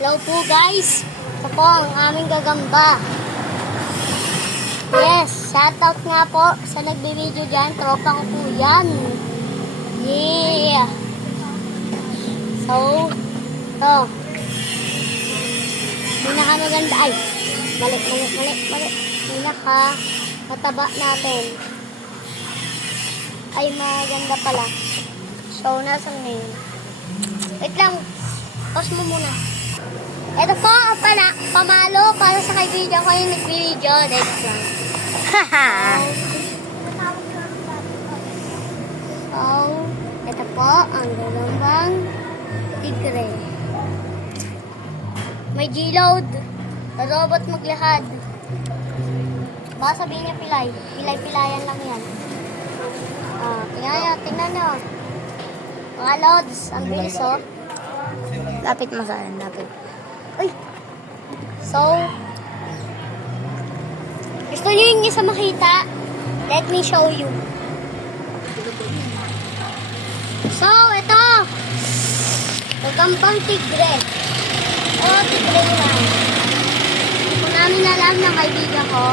Hello po guys. Ito po ang aming gagamba. Yes, shoutout nga po sa nagbi-video dyan. Tropa ko po yan. Yeah. So, ito. Pinakamaganda. Ay, mali. Pinaka-mataba natin. Ay, maganda pala. So, nasa ngayon. Wait lang. Pause mo muna. Ito po ang pamalo para sa kaibigan ko yung nag-video. Next lang. So, ito po ang gagambang tigre. May G-load. Robot maglakad. Baka sabihin niya pilay. Pilay-pilayan lang yan. Tingnan nyo. Mga loads. Ang bilis oh. Lapit mo sa akin. Lapit. Uy! So, gusto niyo yung isa makita? Let me show you. So, ito. Gagambang tigre. Tigre lang. Kung namin alam ng kaibigan ko.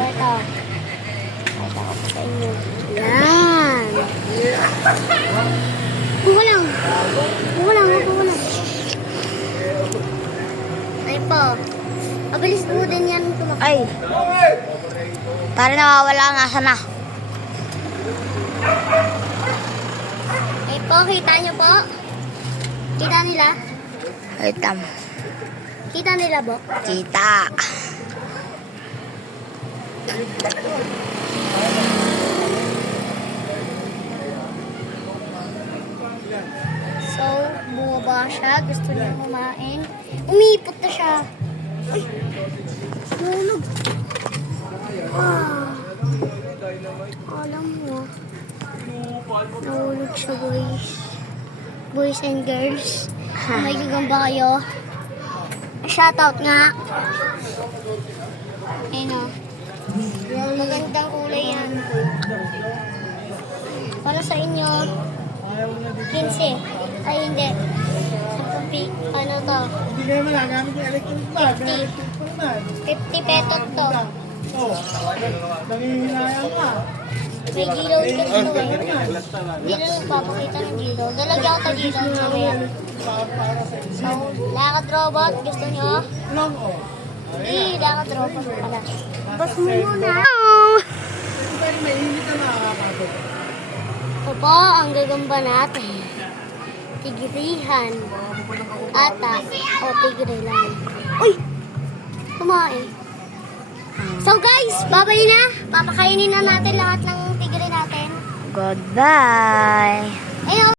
Ito. Ito ko sa inyo. Yan. Buka lang. Ay po. Mabilis po din yan tumakbo. Ay. Para nawawala nga sana. Ay po, kita nyo po. Kita nila? Itam. Kita nila po? Kita. So, bumaba siya. Gusto niya kumain. Umipot na siya. Ay! Nulog. Alam mo. Nahulog siya, boys. Boys and girls. Kung may gagamba kayo. Shoutout nga. Ayun o. Magandang kulay yan. Para sa inyo, 15. Ay, hindi. 10 ano to? Hindi kayo magagamit yung electric bag. 50 petot to. Oo. Nangihinayang ka. May gilaw kasi to eh. Hindi na nagpapakita ng gilaw. Lalagyan ko ito gilaw mamaya. So, lakad robot. Gusto nyo? Lang o. Lakad robot pala. Bas mo muna. Pero may init na nakakapagod. Ito po ang gagamba natin. Tigrihan. Ata. O tigre lang. Uy! Kumain. So guys, babay na. Papakainin na natin lahat ng tigre natin. Goodbye. Ayun.